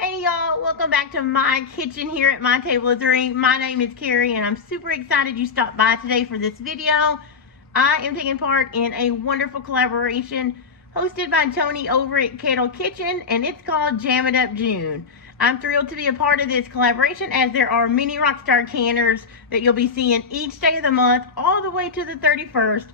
Hey y'all, welcome back to my kitchen here at My Table of Three. My name is Carrie and I'm super excited you stopped by today for this video. I am taking part in a wonderful collaboration hosted by Tony over at Kettle Kitchen, and it's called Jam It Up June. I'm thrilled to be a part of this collaboration as there are many Rockstar canners that you'll be seeing each day of the month all the way to the 31st.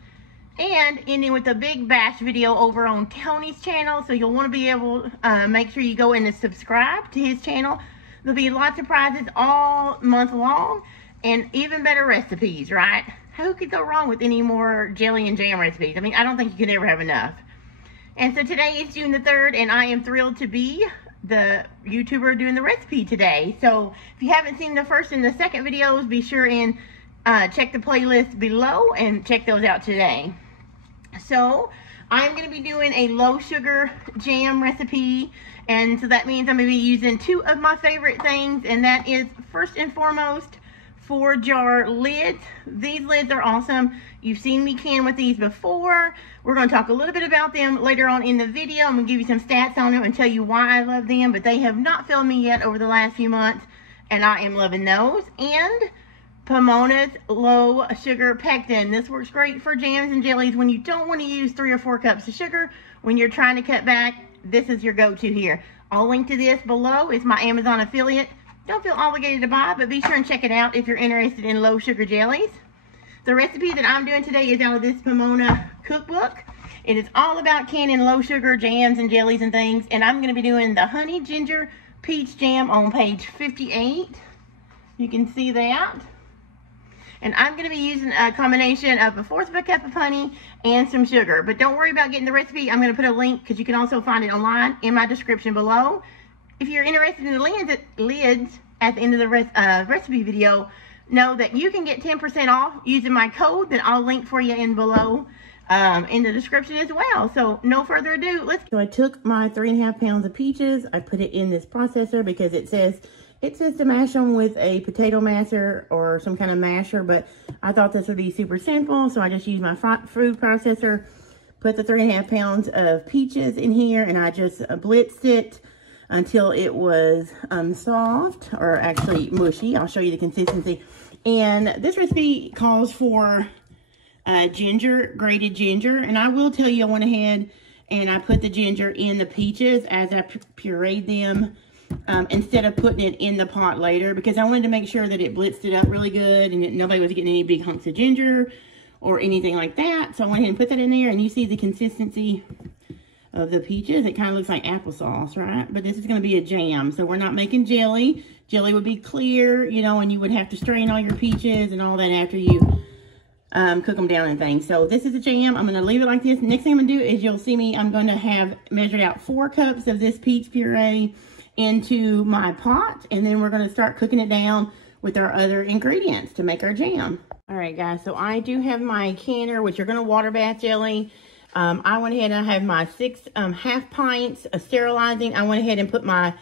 And ending with a big bash video over on Tony's channel, so you'll want to be able to make sure you go in and subscribe to his channel. There'll be lots of prizes all month long and even better recipes, right? Who could go wrong with any more jelly and jam recipes? I mean, I don't think you could ever have enough. And so today is June the 3rd, and I am thrilled to be the YouTuber doing the recipe today. So if you haven't seen the first and the second videos, be sure and check the playlist below and check those out today. So I'm going to be doing a low sugar jam recipe, and so that means I'm going to be using two of my favorite things, and that is first and foremost 4-jar lids. These lids are awesome. You've seen me can with these before. We're going to talk a little bit about them later on in the video. I'm going to give you some stats on them and tell you why I love them, but they have not failed me yet over the last few months, and I am loving those. And Pomona's low sugar pectin. This works great for jams and jellies when you don't want to use 3 or 4 cups of sugar. When you're trying to cut back, this is your go-to here. I'll link to this below. It's my Amazon affiliate. Don't feel obligated to buy, but be sure and check it out if you're interested in low sugar jellies. The recipe that I'm doing today is out of this Pomona cookbook. It is all about canning low sugar jams and jellies and things, and I'm going to be doing the honey ginger peach jam on page 58. You can see that. And I'm going to be using a combination of 1/4 cup of honey and some sugar. But don't worry about getting the recipe. I'm going to put a link, because you can also find it online, in my description below. If you're interested in the lids at the end of the recipe video, know that you can get 10% off using my code that I'll link for you in below in the description as well. So no further ado, So I took my 3.5 pounds of peaches. I put it in this processor because it says to mash them with a potato masher or some kind of masher, but I thought this would be super simple, so I just used my food processor, put the 3.5 pounds of peaches in here, and I just blitzed it until it was soft, or actually mushy. I'll show you the consistency. And this recipe calls for ginger, grated ginger, and I will tell you, I went ahead and I put the ginger in the peaches as I pureed them, instead of putting it in the pot later, because I wanted to make sure that it blitzed it up really good and that nobody was getting any big hunks of ginger or anything like that. So I went ahead and put that in there, and you see the consistency of the peaches. It kind of looks like applesauce, right? But this is going to be a jam, so we're not making jelly. Jelly would be clear, you know, and you would have to strain all your peaches and all that after you cook them down and things. So this is a jam. I'm going to leave it like this. Next thing I'm going to do is, you'll see me, I'm going to have measured out 4 cups of this peach puree into my pot, and then we're going to start cooking it down with our other ingredients to make our jam. All right, guys, so I do have my canner, which you're going to water bath jelly. I went ahead and I have my 6 half pints of sterilizing. I went ahead and put my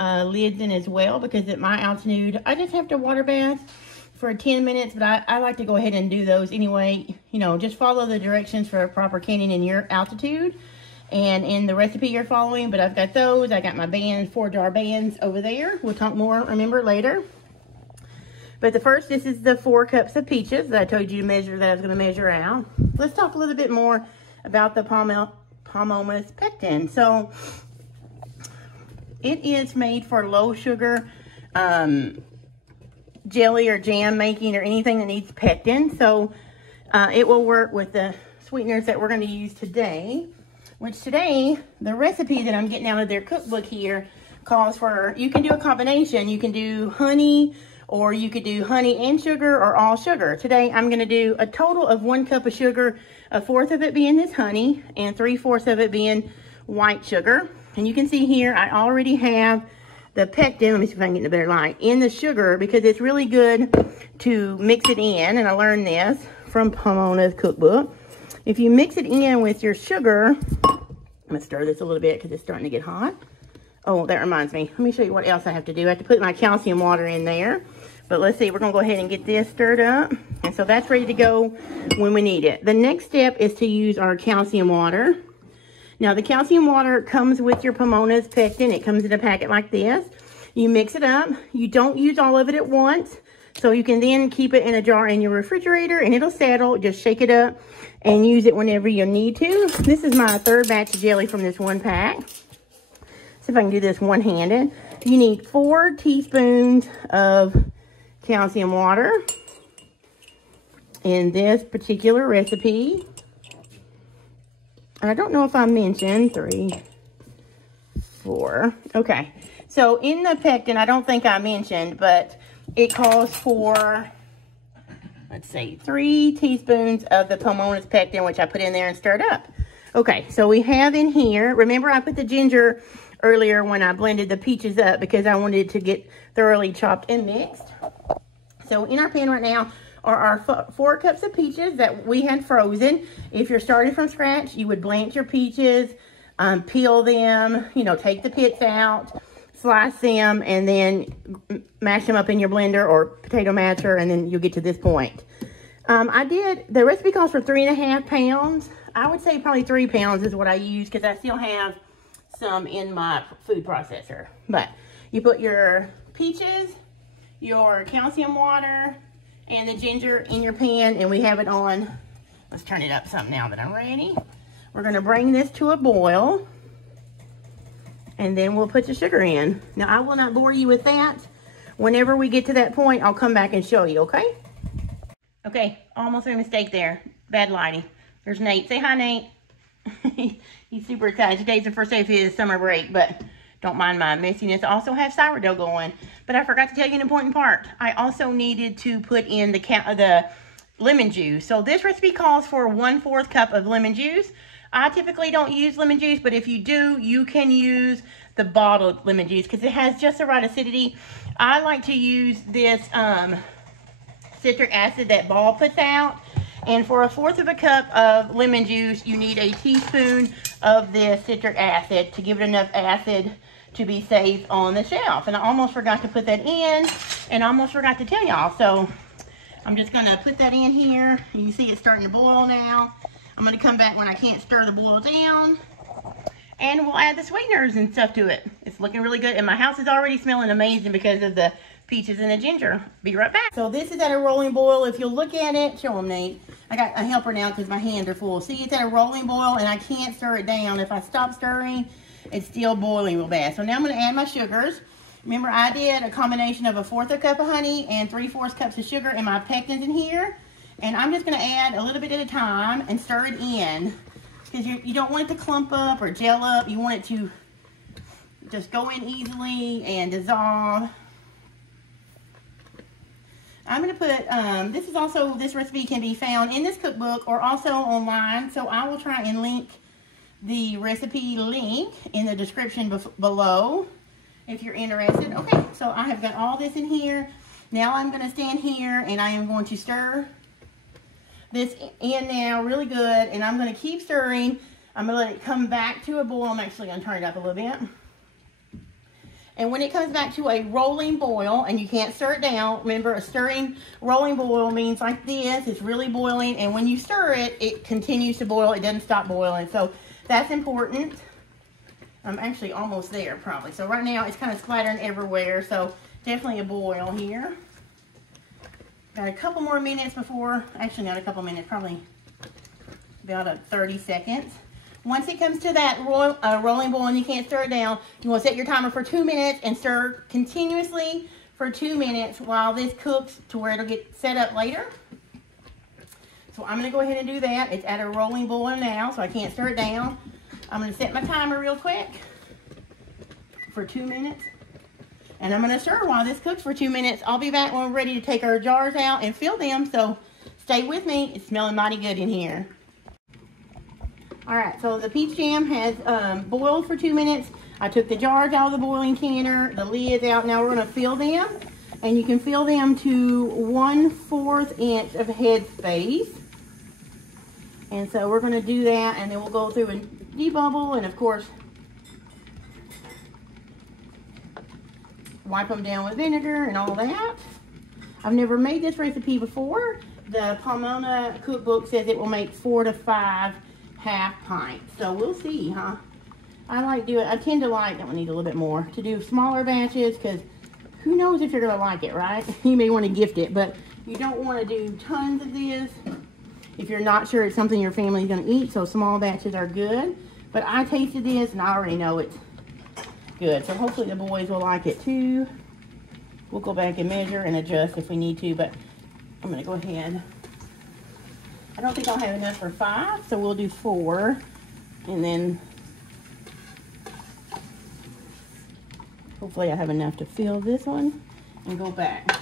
lids in as well, because at my altitude, I just have to water bath for 10 minutes, but I like to go ahead and do those anyway. You know, just follow the directions for proper canning in your altitude and in the recipe you're following. But I've got those. I got my bands, 4-jar bands over there. We'll talk more, remember, later. But this is the 4 cups of peaches that I told you to measure, that I was going to measure out. Let's talk a little bit more about the Pomona's pectin. So it is made for low sugar jelly or jam making, or anything that needs pectin. So it will work with the sweeteners that we're going to use today. Which today, the recipe that I'm getting out of their cookbook here calls for, you can do a combination. You can do honey, or you could do honey and sugar, or all sugar. Today, I'm going to do a total of 1 cup of sugar, 1/4 of it being this honey, and 3/4 of it being white sugar. And you can see here, I already have the pectin, let me see if I can get in a better light, in the sugar, because it's really good to mix it in. And I learned this from Pomona's cookbook. If you mix it in with your sugar, I'm going to stir this a little bit because it's starting to get hot. Oh, that reminds me. Let me show you what else I have to do. I have to put my calcium water in there. But let's see, we're going to go ahead and get this stirred up. And so that's ready to go when we need it. The next step is to use our calcium water. Now, the calcium water comes with your Pomona's pectin. It comes in a packet like this. You mix it up. You don't use all of it at once. So you can then keep it in a jar in your refrigerator and it'll settle. Just shake it up and use it whenever you need to. This is my third batch of jelly from this one pack. See if I can do this one-handed. You need 4 teaspoons of calcium water in this particular recipe. I don't know if I mentioned 3, 4. Okay. So in the pectin, I don't think I mentioned, but it calls for, let's see, 3 teaspoons of the Pomona's pectin, which I put in there and stirred up. Okay, so we have in here, remember I put the ginger earlier when I blended the peaches up because I wanted it to get thoroughly chopped and mixed. So in our pan right now are our 4 cups of peaches that we had frozen. If you're starting from scratch, you would blanch your peaches, peel them, you know, take the pits out, slice them, and then mash them up in your blender or potato masher, and then you'll get to this point. The recipe calls for 3.5 pounds. I would say probably 3 pounds is what I use because I still have some in my food processor. But you put your peaches, your calcium water, and the ginger in your pan, and we have it on. Let's turn it up some now that I'm ready. We're going to bring this to a boil, and then we'll put the sugar in. Now, I will not bore you with that. Whenever we get to that point, I'll come back and show you, okay? Okay, almost made a mistake there. Bad lighting. There's Nate. Say hi, Nate. He's super excited. Today's the first day of his summer break, but don't mind my messiness. I also have sourdough going, but I forgot to tell you an important part. I also needed to put in the lemon juice. So this recipe calls for 1/4 cup of lemon juice. I typically don't use lemon juice, but if you do, you can use the bottled lemon juice because it has just the right acidity. I like to use this citric acid that Ball puts out. And for 1/4 cup of lemon juice, you need a teaspoon of this citric acid to give it enough acid to be safe on the shelf. And I almost forgot to put that in, and I almost forgot to tell y'all. So I'm just going to put that in here. You can see it's starting to boil now. I'm going to come back when I can't stir the boil down, and we'll add the sweeteners and stuff to it. It's looking really good, and my house is already smelling amazing because of the peaches and the ginger. Be right back. So this is at a rolling boil. If you'll look at it, show them, Nate. I got a helper now because my hands are full. See, it's at a rolling boil, and I can't stir it down. If I stop stirring, it's still boiling real bad. So now I'm going to add my sugars. Remember, I did a combination of 1/4 cup of honey and 3/4 cups of sugar, and my pectin's in here. And I'm just going to add a little bit at a time and stir it in because you don't want it to clump up or gel up. You want it to just go in easily and dissolve. I'm going to put, this recipe can be found in this cookbook or also online. So I will try and link the recipe link in the description below if you're interested. Okay, so I have got all this in here. Now I'm going to stand here and I am going to stir this in now really good. And I'm going to keep stirring. I'm going to let it come back to a boil. I'm actually going to turn it up a little bit. And when it comes back to a rolling boil, and you can't stir it down, remember a stirring rolling boil means like this, it's really boiling, and when you stir it, it continues to boil, it doesn't stop boiling, so that's important. I'm actually almost there probably. So right now it's kind of splattering everywhere, so definitely a boil here. Got a couple more minutes before, actually not a couple minutes, probably about 30 seconds. Once it comes to that rolling boil and you can't stir it down, you want to set your timer for 2 minutes and stir continuously for 2 minutes while this cooks to where it'll get set up later. So I'm going to go ahead and do that. It's at a rolling boil now, so I can't stir it down. I'm going to set my timer real quick for 2 minutes. And I'm going to stir while this cooks for 2 minutes. I'll be back when we're ready to take our jars out and fill them, so stay with me. It's smelling mighty good in here. Alright, so the peach jam has boiled for 2 minutes. I took the jars out of the boiling canner, the lid's out. Now we're going to fill them. And you can fill them to 1/4 inch of head space. And so we're going to do that, and then we'll go through and debubble, and of course, wipe them down with vinegar and all that. I've never made this recipe before. The Pomona cookbook says it will make 4 to 5 1/2 pint. So we'll see, huh? I tend to like, that one needs a little bit more, to do smaller batches, because who knows if you're going to like it, right? You may want to gift it, but you don't want to do tons of this if you're not sure it's something your family's going to eat, so small batches are good. But I tasted this, and I already know it's good, so hopefully the boys will like it too. We'll go back and measure and adjust if we need to, but I'm going to go ahead. I don't think I'll have enough for 5, so we'll do 4, and then hopefully I have enough to fill this one and go back.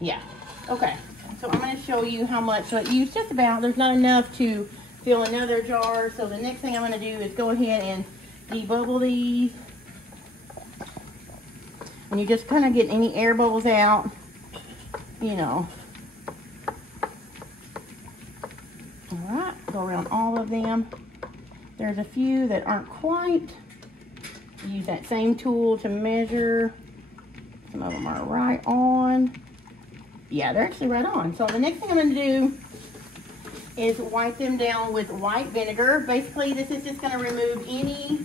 Yeah, okay. So I'm going to show you how much. So it used just about, there's not enough to fill another jar. So the next thing I'm going to do is go ahead and debubble these. And you just kind of get any air bubbles out, you know. All right, go around all of them. There's a few that aren't quite. Use that same tool to measure. Some of them are right on. Yeah, they're actually right on. So the next thing I'm going to do is wipe them down with white vinegar. Basically, this is just going to remove any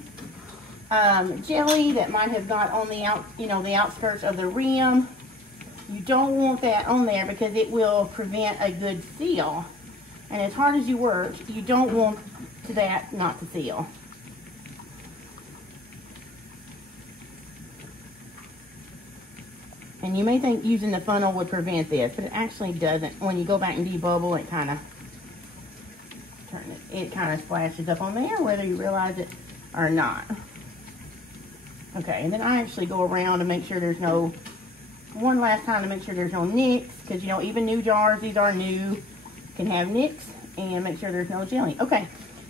jelly that might have got on the the outskirts of the rim. You don't want that on there because it will prevent a good seal. And as hard as you work, you don't want that not to seal. And you may think using the funnel would prevent this, but it actually doesn't. When you go back and debubble, it kind of splashes up on there, whether you realize it or not. Okay, and then I actually go around to make sure there's no, one last time to make sure there's no nicks, because, you know, even new jars, these are new, can have nicks, and make sure there's no jelly. Okay,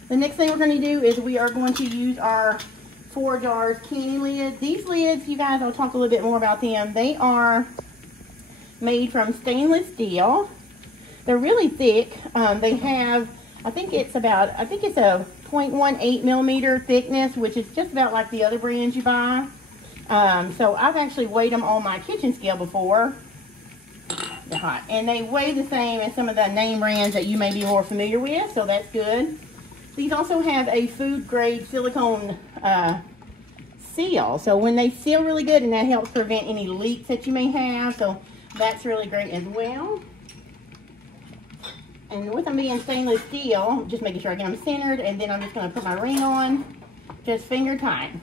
the next thing we're going to do is we are going to use our 4 jars canning lids. These lids, you guys, I'll talk a little bit more about them. They are made from stainless steel. They're really thick. They have, I think it's a 0.18 millimeter thickness, which is just about like the other brands you buy. So I've actually weighed them on my kitchen scale before. They're hot. And they weigh the same as some of the name brands that you may be more familiar with, so that's good. These also have a food grade silicone seal. So when they seal really good, and that helps prevent any leaks that you may have. So that's really great as well. And with them being stainless steel, just making sure I get them centered, and then I'm just going to put my ring on, just finger tight.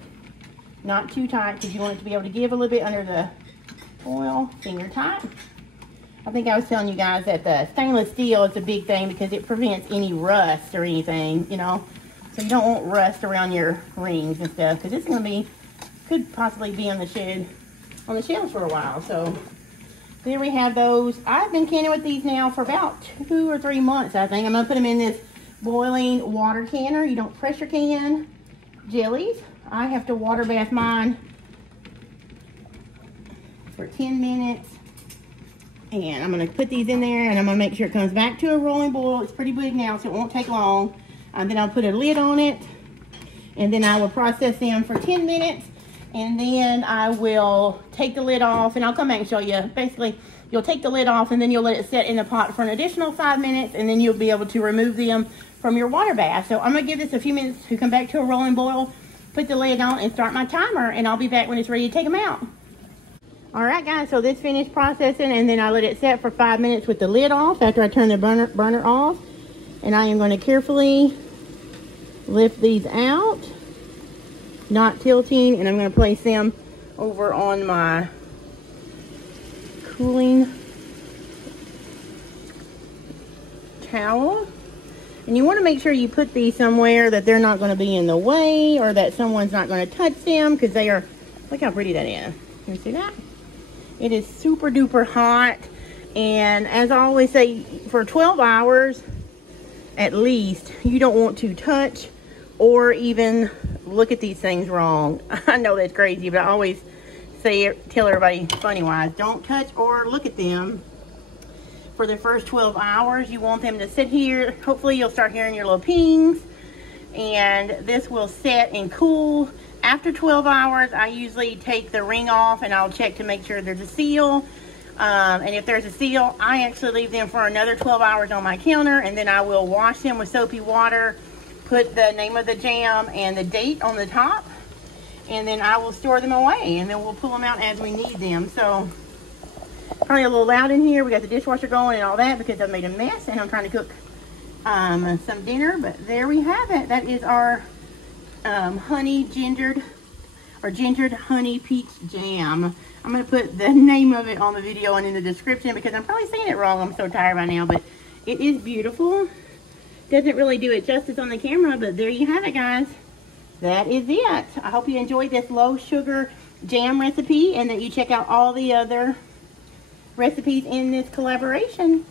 Not too tight because you want it to be able to give a little bit under the foil. Finger tight. I think I was telling you guys that the stainless steel is a big thing because it prevents any rust or anything, you know. So you don't want rust around your rings and stuff, because it's going to be, could possibly be on the shelves for a while. So there we have those. I've been canning with these now for about 2 or 3 months, I think. I'm going to put them in this boiling water canner. You don't pressure can jellies. I have to water bath mine for 10 minutes. And I'm going to put these in there, and I'm going to make sure it comes back to a rolling boil. It's pretty big now, so it won't take long. And then I'll put a lid on it, and then I will process them for 10 minutes, and then I will take the lid off, and I'll come back and show you. Basically, you'll take the lid off, and then you'll let it set in the pot for an additional 5 minutes, and then you'll be able to remove them from your water bath. So I'm going to give this a few minutes to come back to a rolling boil, put the lid on, and start my timer, and I'll be back when it's ready to take them out. Alright guys, so this finished processing, and then I let it set for 5 minutes with the lid off after I turn the burner off. And I am going to carefully lift these out, not tilting, and I'm going to place them over on my cooling towel. And you want to make sure you put these somewhere that they're not going to be in the way, or that someone's not going to touch them, because they are, look how pretty that is. Can you see that? It is super duper hot, and as I always say, for 12 hours at least, you don't want to touch or even look at these things wrong. I know that's crazy, but I always tell everybody funny wise, don't touch or look at them for the first 12 hours. You want them to sit here. Hopefully you'll start hearing your little pings, and this will set and cool. After 12 hours, I usually take the ring off, and I'll check to make sure there's a seal. And if there's a seal, I actually leave them for another 12 hours on my counter, and then I will wash them with soapy water, put the name of the jam and the date on the top, and then I will store them away, and then we'll pull them out as we need them. So probably a little loud in here. We got the dishwasher going and all that because I've made a mess and I'm trying to cook some dinner. But there we have it. That is our gingered honey peach jam. I'm going to put the name of it on the video and in the description because I'm probably saying it wrong. I'm so tired by now, but it is beautiful. Doesn't really do it justice on the camera, but there you have it, guys. That is it. I hope you enjoyed this low sugar jam recipe and that you check out all the other recipes in this collaboration.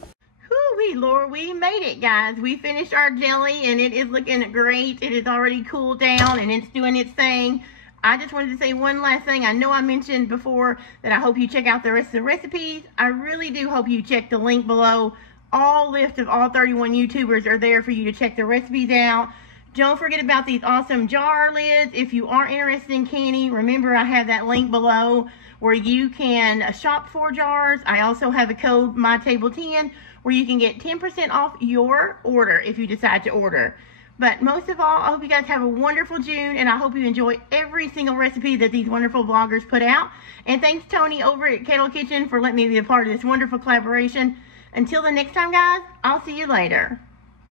Whoo-wee, Lord, we made it, guys. We finished our jelly and it is looking great. It is already cooled down and it's doing its thing. I just wanted to say one last thing. I know I mentioned before that I hope you check out the rest of the recipes. I really do hope you check the link below. All list of all 31 YouTubers are there for you to check the recipes out. Don't forget about these awesome jar lids. If you are interested in canning, remember I have that link below where you can shop for jars. I also have a code MyTable10 where you can get 10% off your order if you decide to order. But most of all, I hope you guys have a wonderful June, and I hope you enjoy every single recipe that these wonderful vloggers put out. And thanks, Tony, over at Kettle Kitchen for letting me be a part of this wonderful collaboration. Until the next time, guys, I'll see you later.